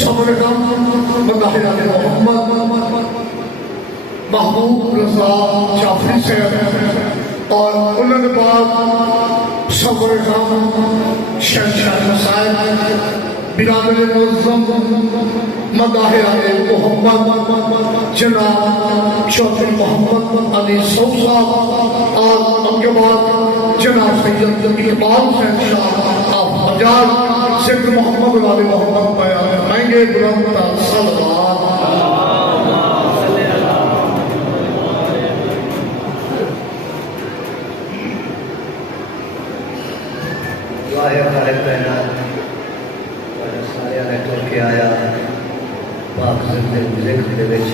समरगम मदाहिर मोहम्मद महबूब रजा जाफरी साहब और उन्होंने बाद समरगम शहनशाह साहब बिरादर मुअज़्ज़म मदाहिर मोहम्मद जनाब चौधरी मोहम्मद अली सऊद साहब और उनके बाद जनाब सैयद इकबाल शहनशाह आप हजार सिद्ध मोहम्मद वाले मोहम्मद बयान फरमाएंगे। बुलंद सलवात दुआए खालिक कायनात सारे ने टुर के आया पाक जिक्र दे विच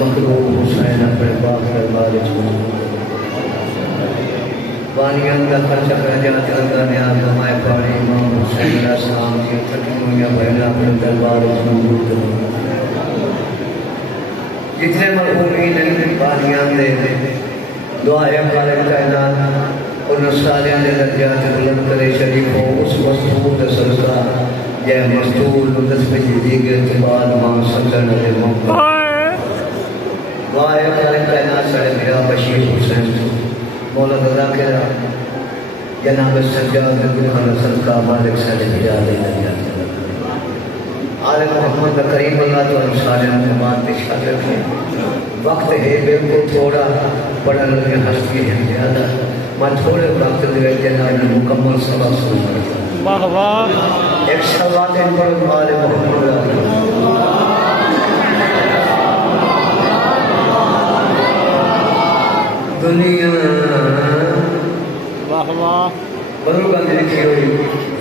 मखलूक हुसैन अपने पाक दरबार विच पानियां का खर्चा कर जाना चलता ने आप हमारे पानी इमाम हुसैन अलैहिस्सलाम की थकी हुई बहना अपने दरबार में मौजूद हैं। जितने मरहूमीन पानियां दे दुआए खालिक कायनात उन सारे ने दर्जात बुलंद करे शरीफों उस मस्तूर दे सदका जय मस्तूर दस बजे दी गए के बाद मां सदन दे मौका दुआए खालिक कायनात सारे मेरा बशीर हुसैन मौला रज़ा के जनाब सज्जाद गुलखान सदका मालिक साले बिजाद आले मोहम्मद करीम अल्लाह तो सारे ने बात पेश कर रखे वक्त है बिल्कुल थोड़ा पढ़ने लगे हस्ती है ज़्यादा मैं थोड़े वक्त में जनाब ने मुकम्मल सबक सुना वाह वाह एक सवाल इन पर आले मोहम्मद दुनिया वाह वाह बदरुगा ने लिखी हुई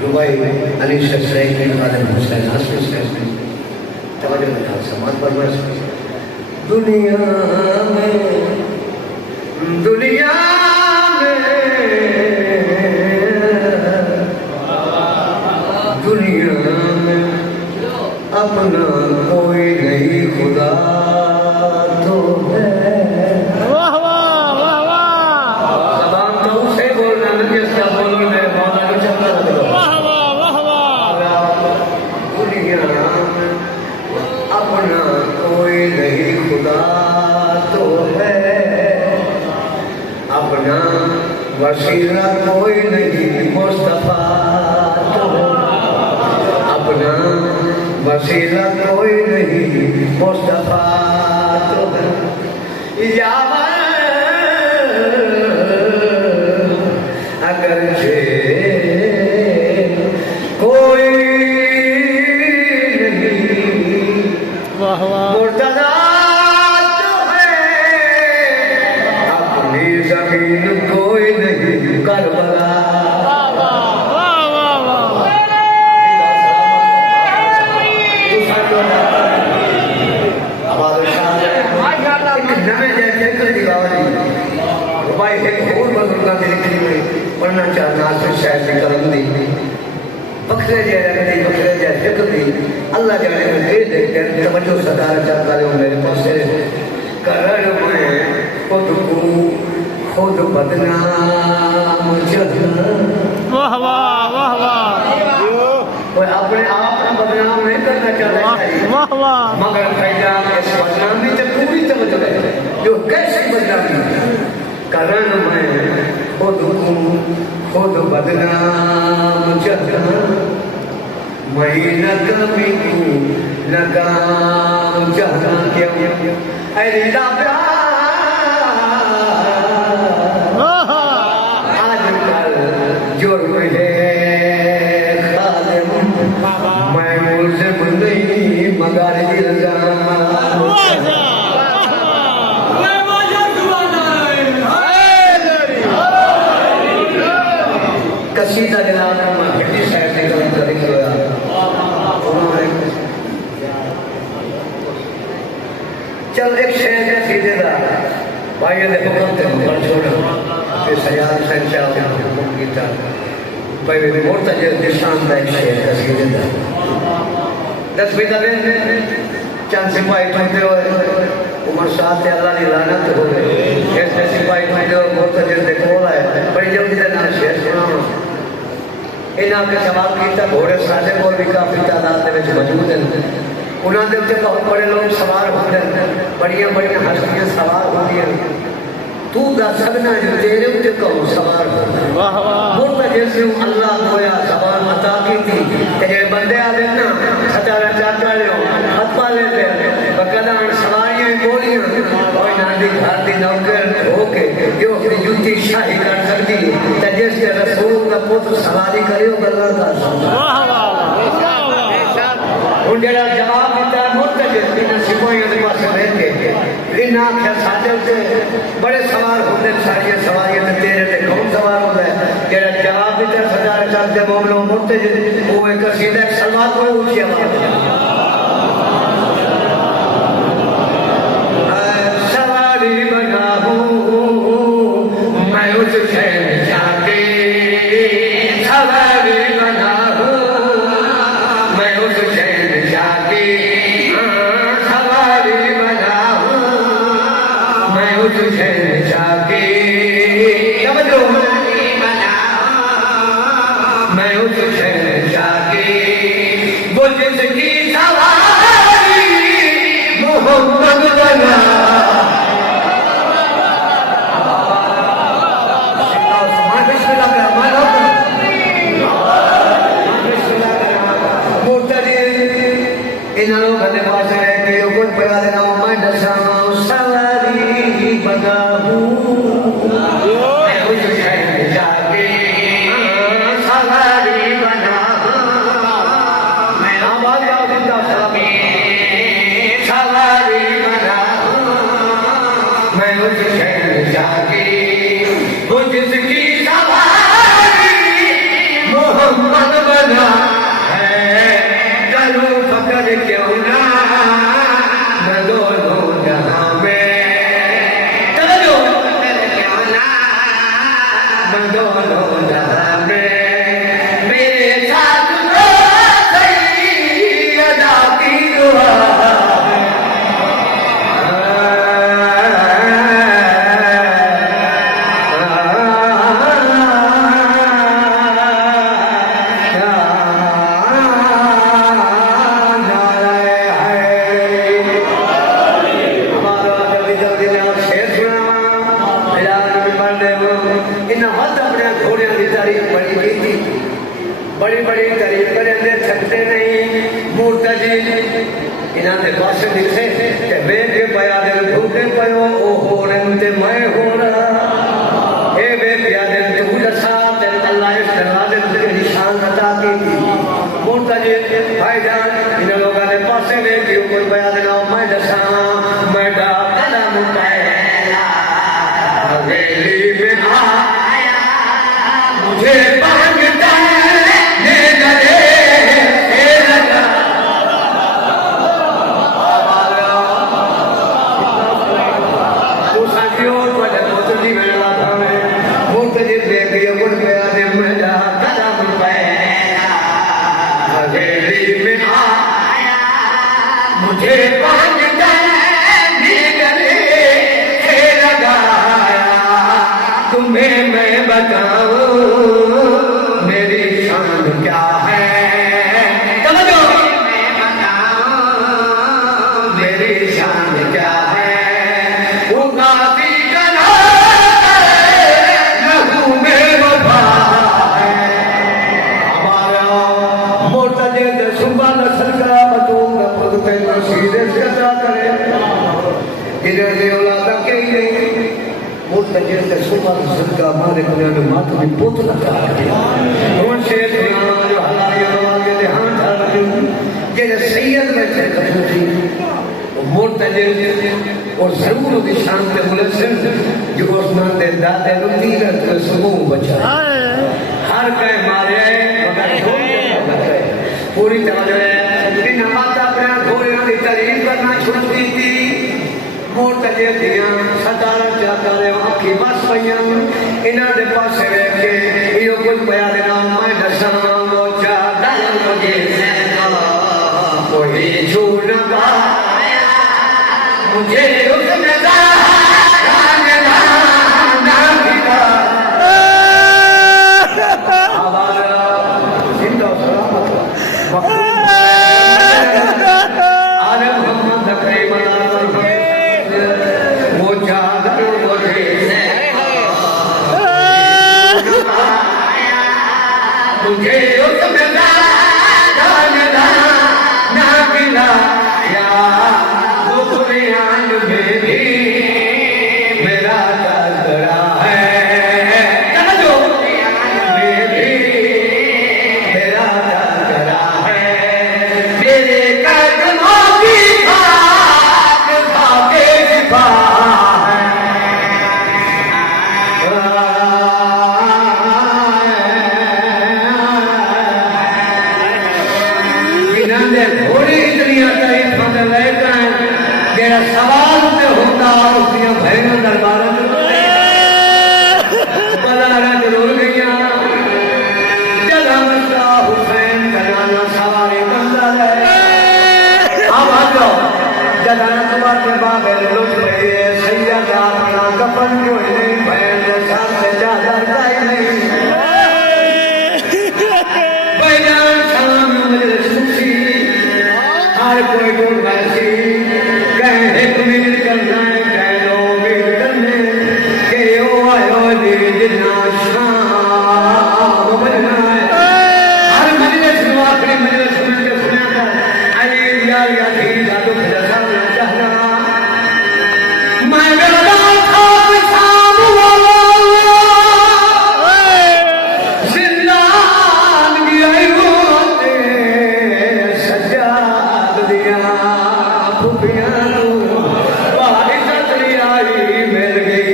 रुबाई अली शैख के खालिद हुसैन हासिल से तवज्जो दिखा समाज पर बस दुनिया में अपना कोई नहीं खुदा तो है अपना कोई नहीं खुदा तो है अपना वसीला कोई नहीं मुस्तफा तो अपना वसीला कोई नहीं मुस्तफा तो है अगर मुर्तज़ा तो है अपनी ज़मीन कोई नहीं करबला पढ़ना चाहना शायद करम दी बखरे जैसे बखरे जैसे फिक्र दी अल्लाह जाने में दे तवज्जो सदार चाहता है मेरे पास करण में खुद को खुद बदनाम वाह वाह वाह वाह कोई अपने आप को बदनाम नहीं करना चाहता वाह वाह मगर फैजान इस बदनामी से पूरी तवज्जो है जो कैसे बदनामी करण में खुद को खुद बदनाम मैं न कभी को लगाम चाहता क्यों ऐसा प्यार आजकल जुर्म है खालिम मैं मुल्ज़िम नहीं मगर इल्ज़ाम कसीदा जनाब हिंदी साहिब ने कलम का लिखा हुआ चल एक शेर का सीधे दा भाई ने हुक्म थे पर छोड़ फिर सयाद हुसैन साहब ने हुक्म किया भाई ने मुर्तज़ा निशान का एक शेर का सीधे दा 10 मिनट में चंद सिपाही ठोकते हुए उमर शाह से अल्लाह की लानत हो गई ऐसे सिपाही ठोकते हुए मुर्तज़ा देखो आए बड़ी जल्दी से ना शेर सुना इन्हों के सवाल किया घोड़े साढ़े को भी काफ़ी तादाद में मौजूद हैं उन्होंने उत्ते बहुत बड़े लोग सवार होते हैं बड़िया बड़िया हस्तियां सवार होती हैं तू दस सकना जो तेरे उत्ते कौन सवार होता जैसे अल्लाह होया सवार अता की थी तेरे बंदे आते ना सचारा चाचा लियो हत्पा लेते बकदान सवारियां गोलियां और नादी घर दी नौकर होके जो अपनी जूती शाही कर सकती है जैसे रसूल का पुत्र सवारी करियो गल्ला कर उन जरा जवाब दिता मुर्तजिद इन सिपाहियों के पास रहते इन आख्या साडे उत्ते बड़े सवार होंदे सारियां सवारियां ते तेरे ते कौन सवार होंदा है जरा जवाब दिता सरदार साहब दे मोमलो मुर्तजिद वो एक सीधा सलवात को ऊंची आवाज सवारी बना हूं मैं उस शहर जाके सवारी बना मैं उस शहर वो जिंदगी सवारी मोहम्मद बना इन लोगों के पास है कि कुछ बड़ा देना मैं दसा सवारी बना हूँ मैं उस शहर जाके सवारी बना मैं आवाज सवारी बना मैं उस शहर जाके वो जिसकी सवारी मोहम्मद बना क्यों ना मैं दोनों जहां में चलो क्यों ना मैं दोनों जहां में मेरे साथ रो सही अदा की दुआ बड़ी बड़ी तारीफ करेंगे थकते नहीं मुर्तजिद इन्होंने पास दिखे कि वेख के पया दिल भूखे पयो ओ हो रहे मैं हो रहा हे वेख या दिल तू दसा ते अल्लाह इस दरवाजे के निशान अता की थी मुर्तजिद भाईजान इन लोगों ने पास वेख के कोई पया देना मैं दसा मैं दा कदम पहला हवेली में आया मुझे मांगता मुझे तुम्हें मैं बताऊं मेरी शान क्या है समझो मैं बताऊं मेरी शान क्या है वो गाती करा लहू में वफा है हमारा मुर्तजिद सुबह नस्ल का बतूंगा खुद पे सीधे से अदा करे इधर से औलादा के नहीं मुर्तजिद से सुबह नस्ल का हमारे अपने माथे में पुत लगा दिया उनसे जो हलाया वाले ध्यान डाल के सैयद में से कबूती मुर्तजिद और जरूर की शान पे मुलसिम जो उस्मान दे दादे रुती का समूह बचा हर कहे मारे मगर पूरी तरह इन माता अपना घोड़े की तारीफ करना छोड़ दी थी मुर्तजिद दियां सदारा जाता रहे आखी बस पईयां इन्हां दे पासे रह के इहो कुछ पया देना मैं दसा मोचा दल मुझे से कोई छू न पाया मुझे उसने जेड़ा सवाल ते होता उसदियां भैणां दरबारां च बलारा जरूर गईयां जदा मसला हुसैन जनाना सवारे कंदा है अब आ जाओ जनाना सवार के बाबे लुट गए सैयद अपना कफन जो नहीं बहन के सामने ज्यादा जाए नहीं बयान शाम मुझे सुखी हर कोई ढूंढ वैसी कहे मिल करना है कह लो मिल करने के ओ आयो जिन्ना शाम बजना है हर मजलिस में आखिरी मजलिस में के सुना कर अली यार या धी जादू फिर सामना चाहना मैं बेटा था शाम वाला जिंदान गिराई होते सजाद दिया खुफिया तू बाहर चली आई मिल गई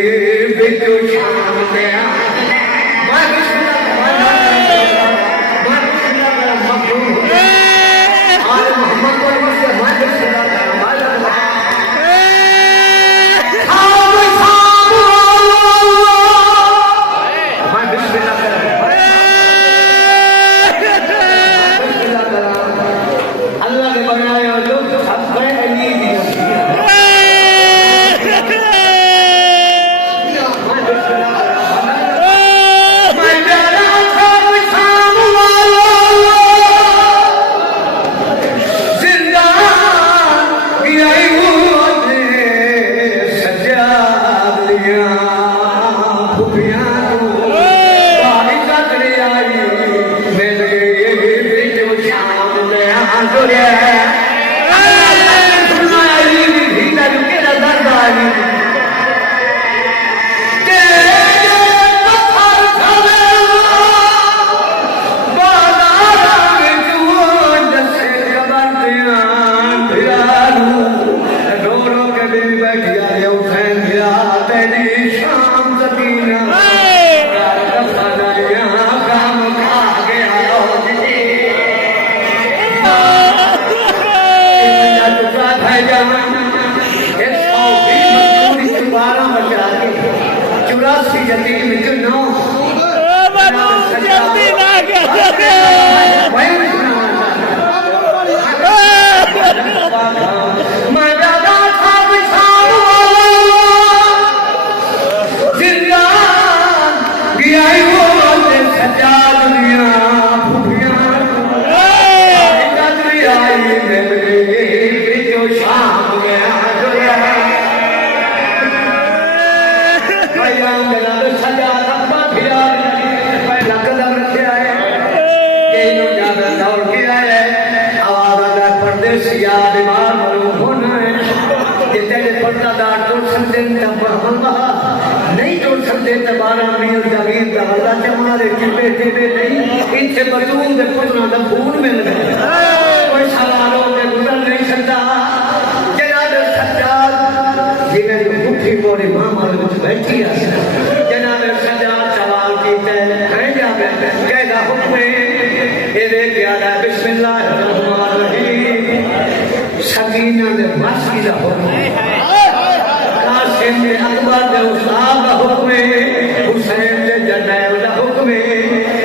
बिजू शाम में मैं बिस्मिल्लाह आज मोहम्मद को मुझसे मैं बिस्मिल्लाह अल्लाह ने बनाया लोग सब अली नहीं जोड़ सकते बारह मील जमीन का हल्ला चमारे चिपे चिपे नहीं इनसे बतून के पुतना का खून मिल गया कोई सवालों में गुजर नहीं सकता जनाब सज्जाद जिन्हें मुट्ठी मोरी मां मारे कुछ बैठी है जनाब सज्जाद सवाल की है जावे कहना हुक्म ये देख याद है बिस्मिल्लाहिर्रहमानिर्रहीम सकीना ने मासी का हुक्म कासिम ने अकबर ने उस्ताद का हुक्म हुसैन ने जरनैल का हुक्म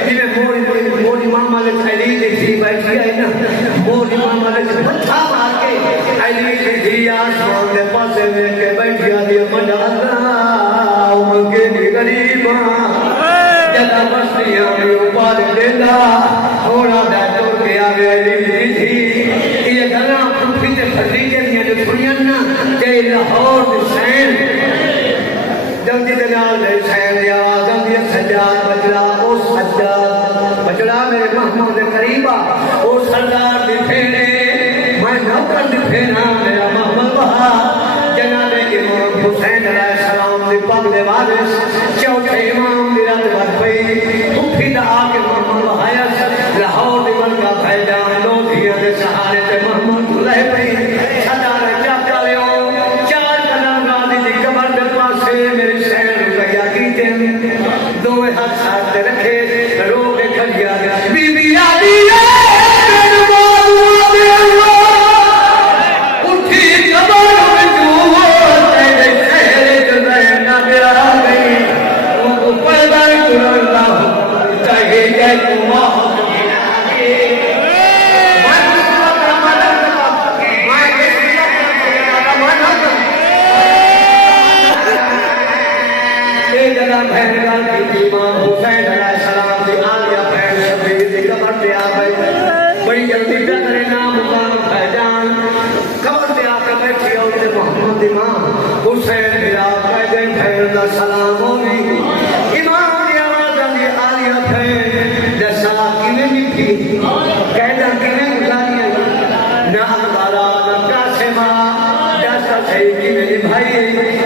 जिन्हें मोरी मामा ने अली की थी बैठी है ना मोरी मामा ने मत्था मार के अली की थी आसमान के पासे लेके बैठी आदि मजाला उनके गरीबा जदा बस्तियां में ऊपर लेला थोड़ा बैठो के आगे अली थी ये गला पुठी ते फटी के ने सुनिया ना ते लाहौर हुसैन जल्दी के नाल हुसैन दी आवाज आंदी सज्जाद बजला ओ सज्जाद बजला मेरे महमूद दे करीबा ओ सरदार दी फेने मैं नौकर दी फेना मेरा मोहम्मद बहा जनाब इमाम हुसैन अलैहिस्सलाम दी पग दे वारिस चौथे इमाम दी रात भर पई पुठी दा आके मोहम्मद बहाया लाहौर दी बलका फैजान लोधिया दे सहारे ते मोहम्मद रह पई सरदार चाचा लियो चार कदम गांधी दी कबर दे पासे मेरे शहर गया कीते दो हाथ साथ दे रखे रो के खलिया बीबी आली उठी कबर में का सलाम होगी इमाम की आवाज आली आलिया थे दसा किने निठी कहना किने गुजारी ना अकबारा ना कासिमा दसा सही किने भाई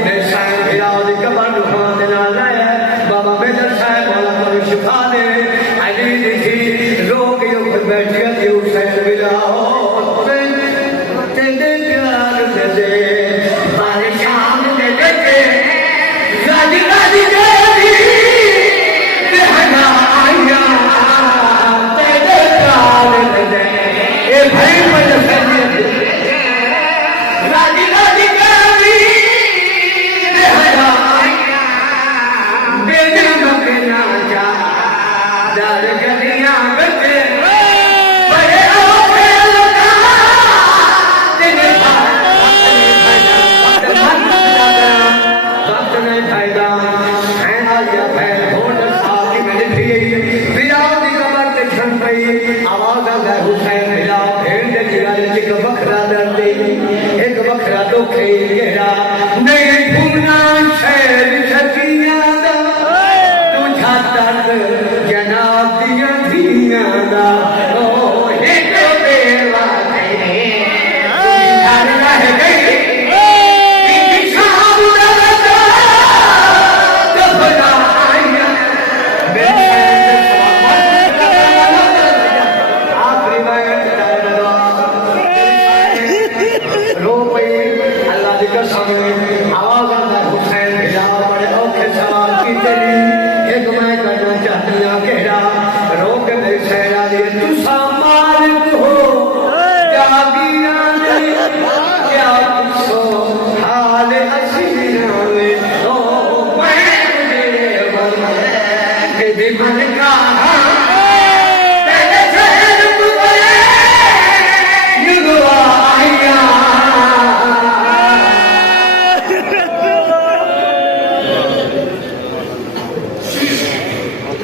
मैं साईं बिलाल कबर दुकान ना लाया बाबा मेजर साहब वाला को शिफा दे अली देखी लोग यो खुद बैठ गए यो साईं बिलाल तेरे प्यार दे बारे शाम दे दे राजी राजी देवी रहना आया तेरे प्यार दे ए भाई मत राजी राजी देवी रहना आया बेने मके ना जा दर गलियां बचे बड़े ओए लगा तेरे वक्त नहीं फायदा है आलिया फैल होड़ साथी मैंने भी बिलाल दी कमर ते छन पई आवाज आ गई हुसैन बिलाल भेड़ दे गिरा एक बखरा दर्दे एक बखरा दोखे गहरा नहीं भूलना शहर सकिया दा तुझा दर्द जनाब दिया धीया दा ओ एक बेवा तेरे घर रह गई रो पई अल्लाह दी कसम